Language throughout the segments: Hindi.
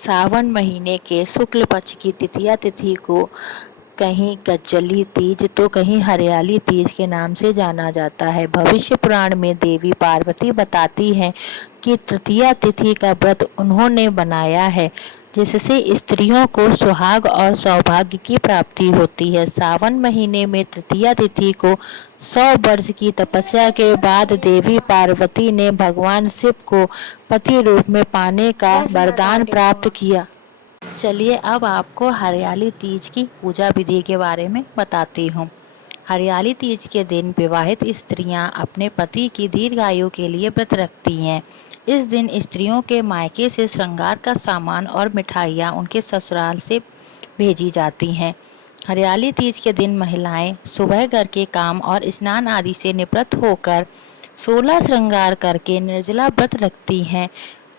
सावन महीने के शुक्ल पक्ष की तृतीया तिथि को कहीं कज्जली तीज तो कहीं हरियाली तीज के नाम से जाना जाता है। भविष्य पुराण में देवी पार्वती बताती हैं कि तृतीया तिथि का व्रत उन्होंने बनाया है जिससे स्त्रियों को सुहाग और सौभाग्य की प्राप्ति होती है। सावन महीने में तृतीया तिथि को 100 वर्ष की तपस्या के बाद देवी पार्वती ने भगवान शिव को पति रूप में पाने का वरदान प्राप्त किया। चलिए अब आपको हरियाली तीज की पूजा विधि के बारे में बताती हूँ। हरियाली तीज के दिन विवाहित स्त्रियां अपने पति की दीर्घायु के लिए व्रत रखती हैं। इस दिन स्त्रियों के मायके से श्रृंगार का सामान और मिठाइयाँ उनके ससुराल से भेजी जाती हैं। हरियाली तीज के दिन महिलाएं सुबह घर के काम और स्नान आदि से निवृत्त होकर 16 श्रृंगार करके निर्जला व्रत रखती हैं।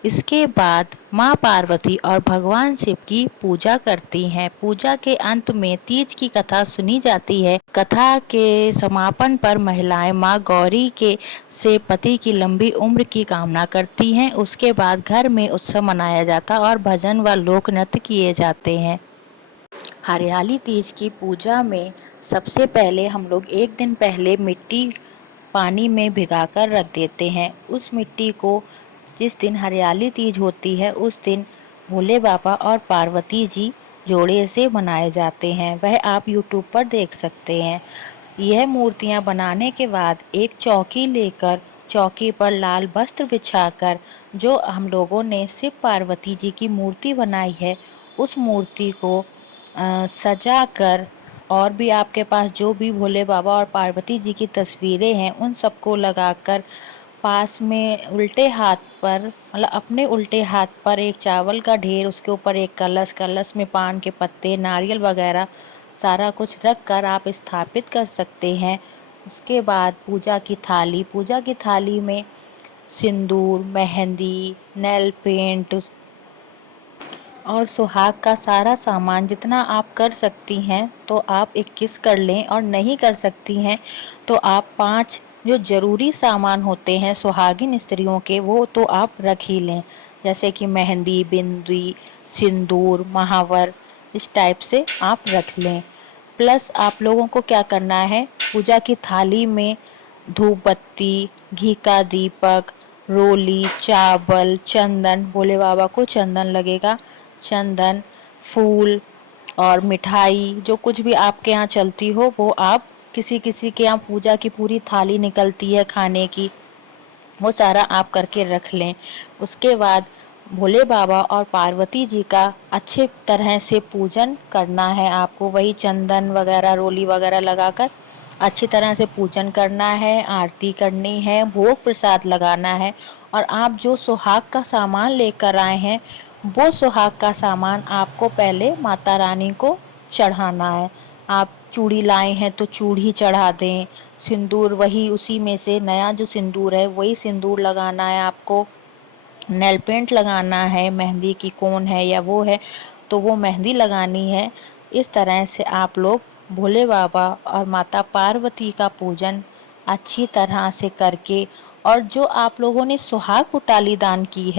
इसके बाद मां पार्वती और भगवान शिव की पूजा करती हैं। पूजा के अंत में तीज की कथा सुनी जाती है। कथा के समापन पर महिलाएं मां गौरी के से पति की लंबी उम्र की कामना करती हैं। उसके बाद घर में उत्सव मनाया जाता और भजन व लोक नृत्य किए जाते हैं। हरियाली तीज की पूजा में सबसे पहले हम लोग एक दिन पहले मिट्टी पानी में भिगाकर रख देते हैं। उस मिट्टी को जिस दिन हरियाली तीज होती है उस दिन भोले बाबा और पार्वती जी जोड़े से बनाए जाते हैं। वह आप यूट्यूब पर देख सकते हैं। यह मूर्तियां बनाने के बाद एक चौकी लेकर चौकी पर लाल वस्त्र बिछाकर जो हम लोगों ने शिव पार्वती जी की मूर्ति बनाई है उस मूर्ति को सजा कर और भी आपके पास जो भी भोले बाबा और पार्वती जी की तस्वीरें हैं उन सबको लगाकर पास में उल्टे हाथ पर मतलब अपने उल्टे हाथ पर एक चावल का ढेर, उसके ऊपर एक कलश, कलश में पान के पत्ते, नारियल वगैरह सारा कुछ रख कर आप स्थापित कर सकते हैं। उसके बाद पूजा की थाली में सिंदूर, मेहंदी, नेल पेंट और सुहाग का सारा सामान जितना आप कर सकती हैं तो आप 21 कर लें, और नहीं कर सकती हैं तो आप 5 जो ज़रूरी सामान होते हैं सुहागिन स्त्रियों के वो तो आप रख ही लें, जैसे कि मेहंदी, बिंदी, सिंदूर, महावर, इस टाइप से आप रख लें। प्लस आप लोगों को क्या करना है, पूजा की थाली में धूप बत्ती, घी का दीपक, रोली, चावल, चंदन, भोले बाबा को चंदन लगेगा, चंदन, फूल और मिठाई जो कुछ भी आपके यहाँ चलती हो वो आप किसी किसी के यहाँ पूजा की पूरी थाली निकलती है खाने की, वो सारा आप करके रख लें। उसके बाद भोले बाबा और पार्वती जी का अच्छे तरह से पूजन करना है आपको, वही चंदन वगैरह, रोली वगैरह लगाकर अच्छी तरह से पूजन करना है, आरती करनी है, भोग प्रसाद लगाना है। और आप जो सुहाग का सामान लेकर आए हैं वो सुहाग का सामान आपको पहले माता रानी को चढ़ाना है। आप चूड़ी लाए हैं तो चूड़ी चढ़ा दें, सिंदूर वही उसी में से नया जो सिंदूर है वही सिंदूर लगाना है आपको, नेल पेंट लगाना है, मेहंदी की कोन है या वो है तो वो मेहंदी लगानी है। इस तरह से आप लोग भोले बाबा और माता पार्वती का पूजन अच्छी तरह से करके, और जो आप लोगों ने सुहाग पुटाली दान की है